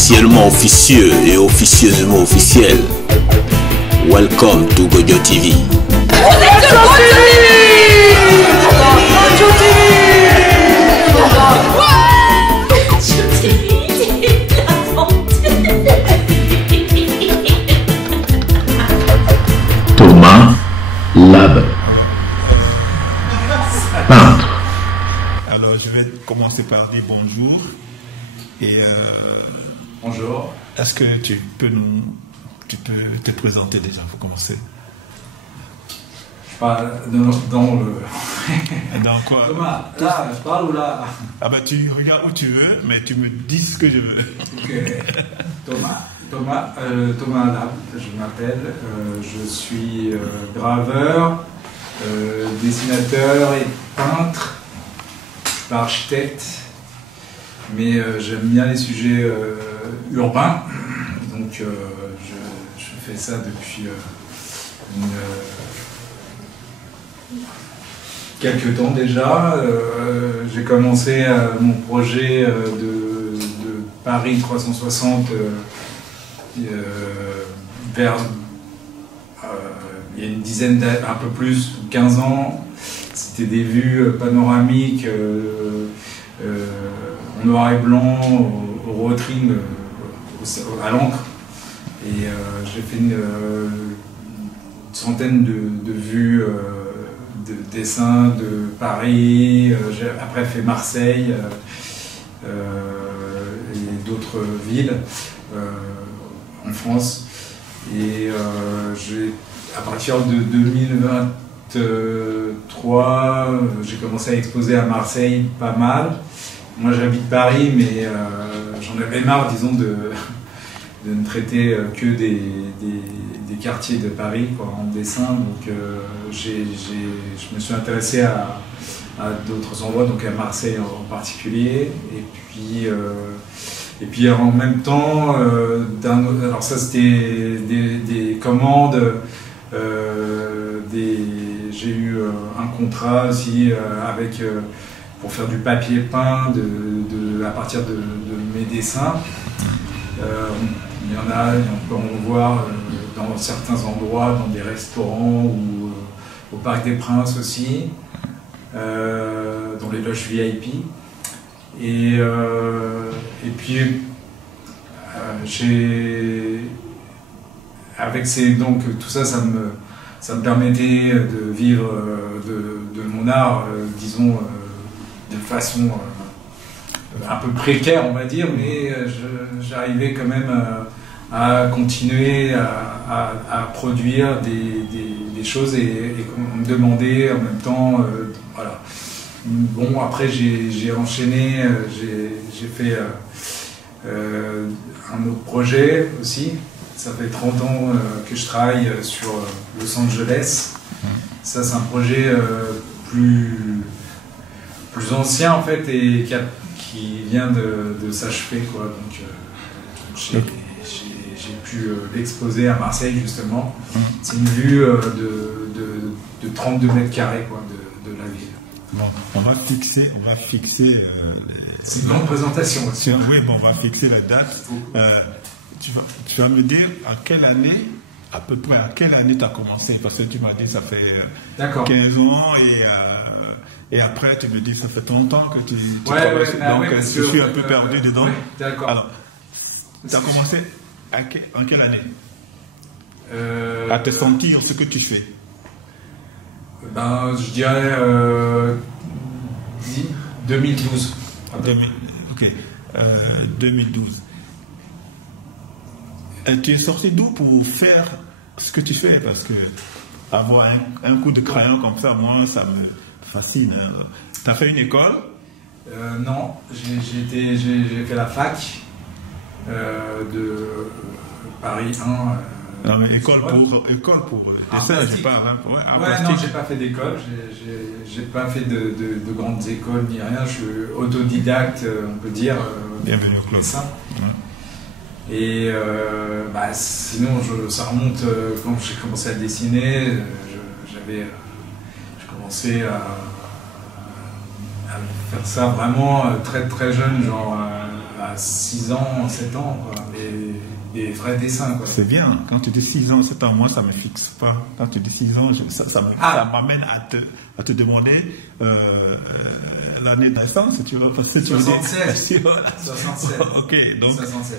officiellement officieux et officieusement officiel. Welcome to Gojo TV. Vous êtes sur Gojo TV. Gojo TV. Thomas Lab. Peintre. Alors je vais commencer par dire bonjour. Et bonjour. Est-ce que tu peux te présenter déjà pour commencer? Je parle dans le... Dans quoi? Thomas, là, je parle ou là? Ah bah tu regardes où tu veux, mais tu me dis ce que je veux. Ok. Thomas Lab, je m'appelle. Je suis graveur, dessinateur et peintre, pas architecte. Mais j'aime bien les sujets urbains, donc je fais ça depuis quelques temps déjà. J'ai commencé mon projet de Paris 360 vers il y a une dizaine d'années, un peu plus, 15 ans. C'était des vues panoramiques en noir et blanc, au rotring, à l'encre. Et j'ai fait une centaine de vues, de dessins de Paris. J'ai après fait Marseille et d'autres villes en France. Et à partir de 2023, j'ai commencé à exposer à Marseille pas mal. Moi j'habite Paris, mais j'en avais marre, disons, de ne traiter que des quartiers de Paris, quoi, en dessin. Donc je me suis intéressé à d'autres endroits, donc à Marseille en particulier. Et puis en même temps, alors ça c'était des commandes, j'ai eu un contrat aussi avec... pour faire du papier peint à partir de mes dessins. Il y en a, on peut en voir dans certains endroits, dans des restaurants ou au Parc des Princes aussi, dans les loges VIP. Et puis, avec donc tout ça, ça me permettait de vivre de mon art, disons, de façon un peu précaire, on va dire, mais j'arrivais quand même à continuer à produire des choses et me demander en même temps, voilà. Bon, après j'ai enchaîné, j'ai fait un autre projet aussi. Ça fait 30 ans que je travaille sur Los Angeles. Ça, c'est un projet plus ancien en fait et qui vient de s'achever, quoi. Donc j'ai pu l'exposer à Marseille justement. C'est une vue de 32 mètres carrés, quoi, de la ville. Bon, on va fixer c'est une grande présentation aussi. Oui, bon, on va fixer la date. Tu vas me dire à quelle année, à peu près à quelle année tu as commencé, parce que tu m'as dit ça fait 15 ans et après tu me dis ça fait 30 ans que tu commences. Donc je suis un peu perdu dedans. Ouais, d'accord. Alors, tu as commencé en quelle année à te sentir ce que tu fais? Ben, je dirais 2012. Ok, 2012. Tu es sorti d'où pour faire ce que tu fais? Parce que avoir un coup de crayon comme ça, moi, ça me fascine. Tu as fait une école? Non, j'ai fait la fac de Paris 1. Non, mais école pour dessin, j'ai pas... Ouais, non, j'ai pas fait d'école, j'ai pas fait de grandes écoles ni rien, je suis autodidacte, on peut dire. Bienvenue au club. Ça. Ouais. Et sinon, ça remonte quand j'ai commencé à dessiner, je commençais à faire ça vraiment très très jeune, genre à 6 ans, 7 ans, quoi. Des vrais dessins, quoi. C'est bien. Quand tu dis 6 ans, 7 ans, moi, ça ne me fixe pas. Quand tu dis 6 ans, ça m'amène à te demander l'année de naissance, si tu veux, parce que tu 76. 76. Ok, donc, 76.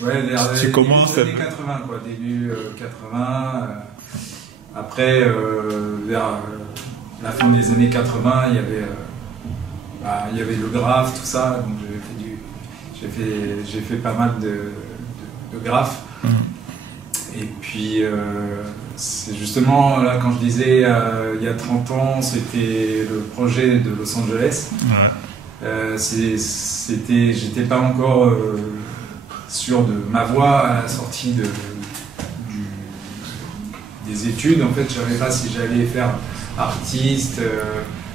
Ouais, tu commences. Début des années 80, quoi. Début 80. Après, vers la fin des années 80, il y avait le graphe, tout ça. Donc j'ai fait pas mal de graphes. Et puis, c'est justement, là, quand je disais, il y a 30 ans, c'était le projet de Los Angeles. J'étais pas encore sûr de ma voie à la sortie des études. En fait, je savais pas si j'allais faire artiste,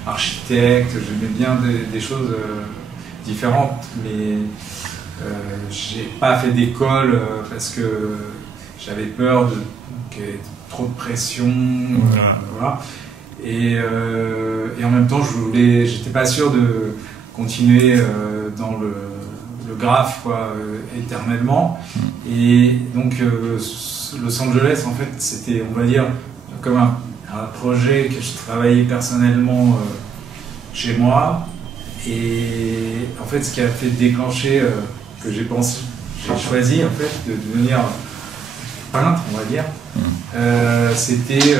architecte. J'aimais bien des choses différentes, mais j'ai pas fait d'école parce que j'avais peur qu'il y ait trop de pression. Voilà. Et en même temps, j'étais pas sûr de continuer dans le graphe, quoi, éternellement. Et donc Los Angeles, en fait, c'était, on va dire, comme un projet que je travaillais personnellement chez moi. Et en fait, ce qui a fait déclencher que j'ai choisi en fait de devenir peintre, on va dire, c'était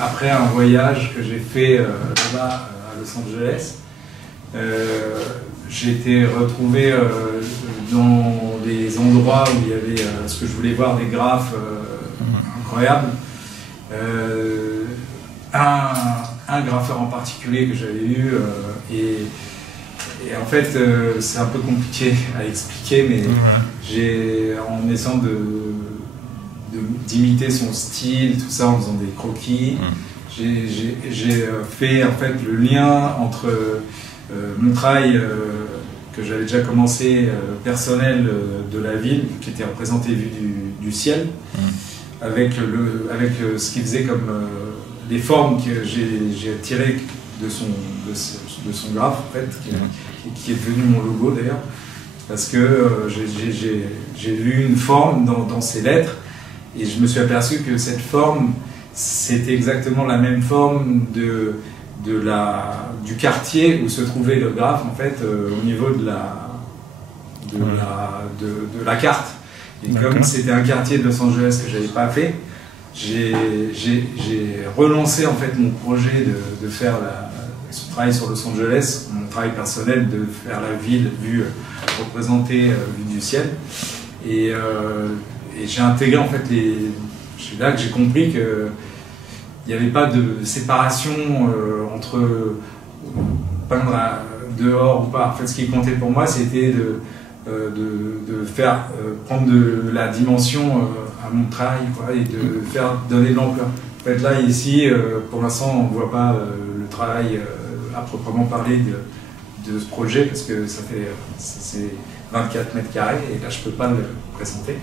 après un voyage que j'ai fait là-bas à Los Angeles. J'ai été retrouvé dans des endroits où il y avait ce que je voulais voir, des graphes incroyables. Un graffeur en particulier que j'avais eu et en fait c'est un peu compliqué à expliquer, mais en essayant d'imiter son style, tout ça, en faisant des croquis, j'ai fait en fait le lien entre mon travail que j'avais déjà commencé personnel de la ville, qui était représenté vue du ciel, avec ce qu'il faisait comme les formes que j'ai tirées de son graphe, en fait, qui est devenu mon logo d'ailleurs, parce que j'ai lu une forme dans ses lettres, et je me suis aperçu que cette forme, c'était exactement la même forme du quartier où se trouvait le graphe, en fait, au niveau de la carte. Et comme c'était un quartier de Los Angeles que je n'avais pas fait, j'ai relancé en fait mon projet de faire ce travail sur Los Angeles, mon travail personnel de faire la ville vue représentée vue du ciel. Et j'ai intégré en fait c'est là que j'ai compris que il n'y avait pas de séparation entre peindre dehors ou pas. En fait, ce qui comptait pour moi, c'était de faire prendre de la dimension à mon travail, quoi, et de faire donner de l'ampleur. En fait, là, ici, pour l'instant, on ne voit pas le travail à proprement parler de ce projet, parce que c'est 24 mètres carrés, et là, je ne peux pas le présenter.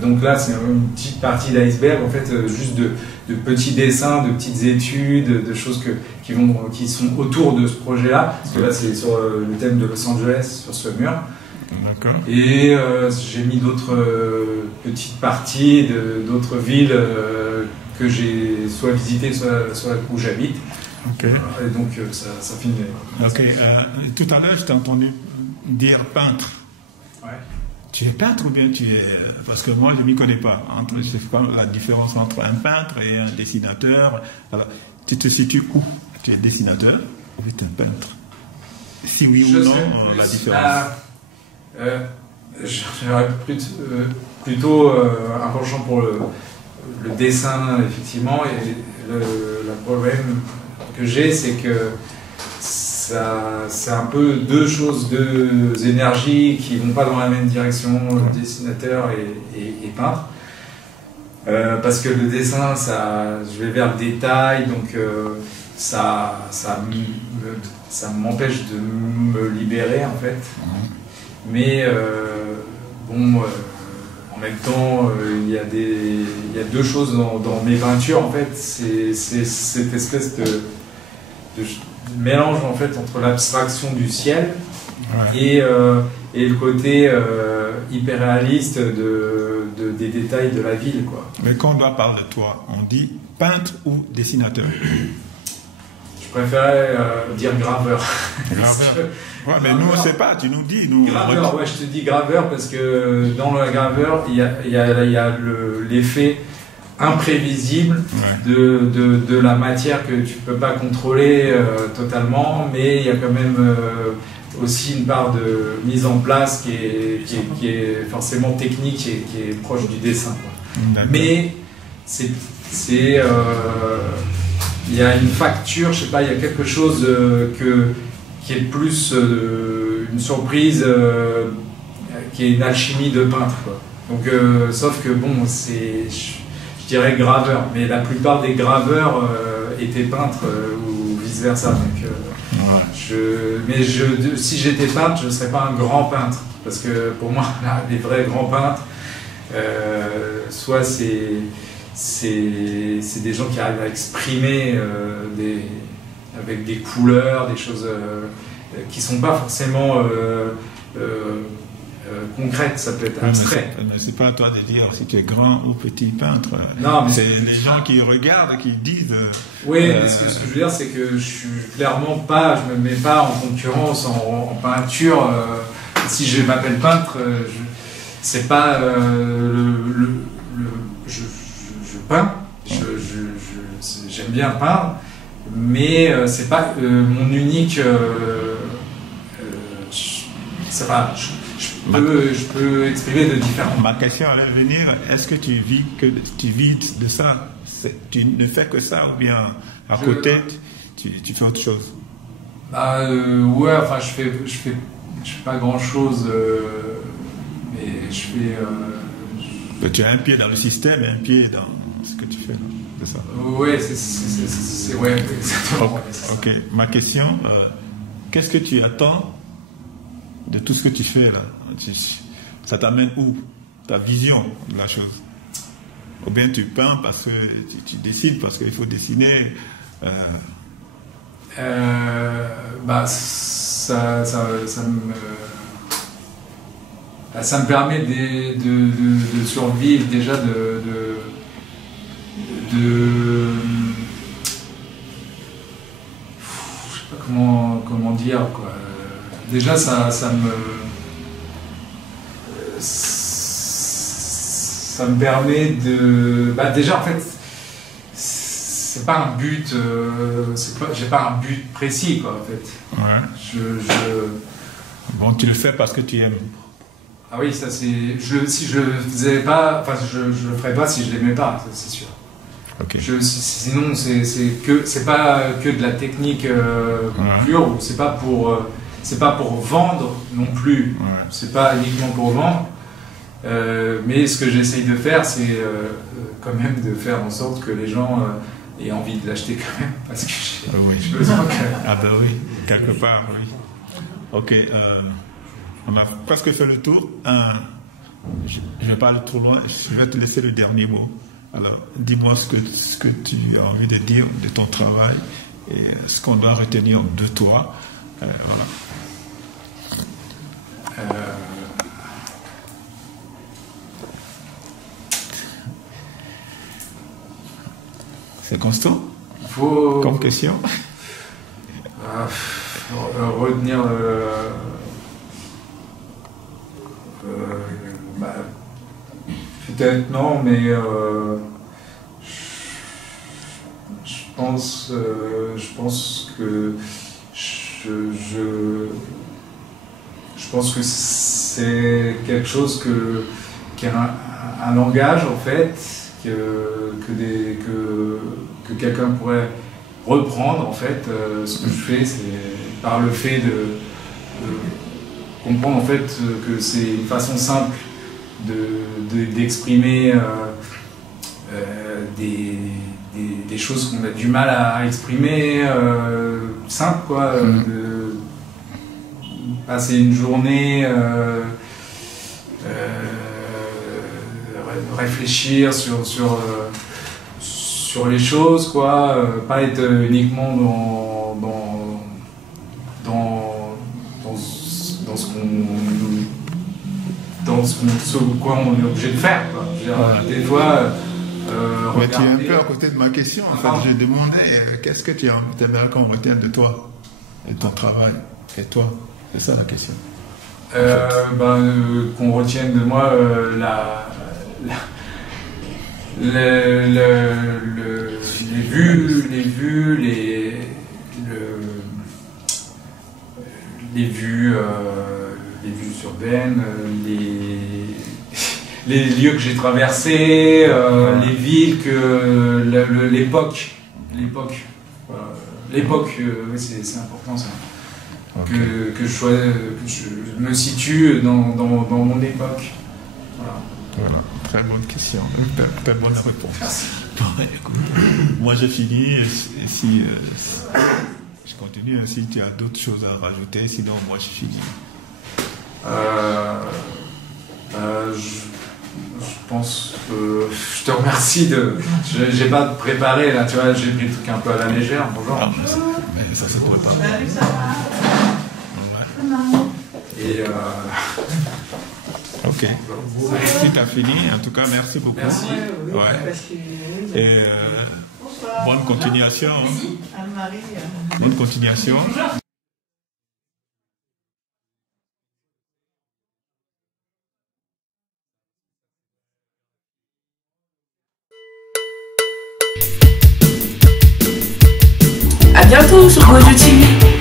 Donc là, c'est une petite partie d'iceberg, en fait, juste de petits dessins, de petites études, de choses qui sont autour de ce projet-là. Parce que là, c'est sur le thème de Los Angeles, sur ce mur. Et j'ai mis d'autres petites parties d'autres villes que j'ai soit visitées, soit où j'habite. Et donc, ça finit. Tout à l'heure, je t'ai entendu dire peintre. Tu es peintre ou bien tu es... Parce que moi, je ne m'y connais pas. Je ne sais pas la différence entre un peintre et un dessinateur. Alors, tu te situes où? Tu es dessinateur ou tu es un peintre? Si oui ou non, la différence. J'aurais plutôt un penchant pour le dessin, effectivement. Et le problème que j'ai, c'est que c'est un peu deux énergies qui ne vont pas dans la même direction, dessinateur et peintre. Parce que le dessin, je vais vers le détail, donc ça m'empêche de me libérer, en fait. Mais en même temps, il y a deux choses dans mes peintures, en fait. C'est cette espèce de mélange, en fait, entre l'abstraction du ciel et le côté hyper réaliste des détails de la ville, quoi. Mais quand on doit parler de toi, on dit peintre ou dessinateur? Je préférais dire graveur. Graveur. Ouais, mais nous, on ne sait pas, tu nous dis. Nous, graveur, ouais, je te dis graveur parce que dans le graveur, il y a l'effet imprévisible de la matière que tu ne peux pas contrôler totalement, mais il y a quand même aussi une part de mise en place qui est forcément technique et qui est proche du dessin, quoi. Mais il y a une facture, je sais pas, il y a quelque chose qui est plus une surprise, qui est une alchimie de peintre, quoi. Donc, sauf que bon, je dirais graveur, mais la plupart des graveurs étaient peintres ou vice versa. Donc, si j'étais peintre, je ne serais pas un grand peintre, parce que pour moi, là, les vrais grands peintres, soit c'est des gens qui arrivent à exprimer avec des couleurs, des choses qui ne sont pas forcément concrètes, ça peut être abstrait. Mais c'est pas à toi de dire si tu es grand ou petit peintre. Non, mais c'est les gens qui regardent, qui disent. Oui, mais ce que je veux dire, c'est que je suis clairement pas, je me mets pas en concurrence en peinture. Si je m'appelle peintre, c'est pas je peins, j'aime bien peindre, mais c'est pas mon unique. Je peux exprimer de différents. Ma question allait venir, est-ce que tu vis de ça? Tu ne fais que ça ou bien à côté tu fais autre chose? Ouais, enfin je fais pas grand chose, mais je fais. Tu as un pied dans le système et un pied dans ce que tu fais, c'est ça? Ouais, c'est ouais, exactement. Ok, ma question, qu'est-ce que tu attends de tout ce que tu fais là? Ça t'amène où? Ta vision de la chose? Ou bien tu peins parce que tu dessines, parce qu'il faut dessiner? Ça me permet de survivre, déjà je sais pas comment dire, quoi. Déjà ça me permet de... déjà en fait, c'est pas un but, j'ai pas un but précis, quoi, en fait. Ouais. Bon, tu le fais parce que tu aimes. Ah oui, ça c'est... Si je le faisais pas, enfin je le ferais pas si je l'aimais pas, c'est sûr. Okay. Sinon c'est pas que de la technique pure, ou c'est pas pour vendre non plus, c'est pas uniquement pour vendre, mais ce que j'essaye de faire, c'est quand même de faire en sorte que les gens aient envie de l'acheter quand même, parce que j'ai besoin que... Ah ben oui, quelque part, oui. Ok, on a presque fait le tour. Je ne vais pas aller trop loin, je vais te laisser le dernier mot. Alors, dis-moi ce que tu as envie de dire de ton travail et ce qu'on doit retenir de toi. Voilà. C'est constant comme question. Retenir peut-être non, mais je pense que je pense que c'est quelque chose qui a un langage, en fait, que quelqu'un pourrait reprendre, en fait. Ce que je fais, c'est par le fait de comprendre, en fait, que c'est une façon simple d'exprimer des choses qu'on a du mal à exprimer, simple, quoi, de passer une journée, réfléchir sur les choses, quoi, pas être uniquement dans ce quoi on est obligé de faire. Quoi. Des fois, mais tu es un peu à côté de ma question. En fait, j'ai demandé qu'est-ce que tu aimerais qu'on retienne de toi et de ton travail et toi. C'est ça la question. Qu'on retienne de moi les vues urbaines, les lieux que j'ai traversés, les villes l'époque, c'est important ça. Okay. Que je me situe dans mon époque. Voilà. Très bonne question, très bonne réponse. Merci. Moi j'ai fini, et si je continue, si tu as d'autres choses à rajouter, sinon moi je finis. Je pense que je te remercie j'ai pas préparé là, tu vois, j'ai pris le truc un peu à la légère, bonjour. Ah, mais ça c'est pour le pas. Et ok. Si tu as fini, en tout cas, merci beaucoup. Merci. Ouais. Et bonne continuation. Bonne continuation. À bientôt sur Gojo TV.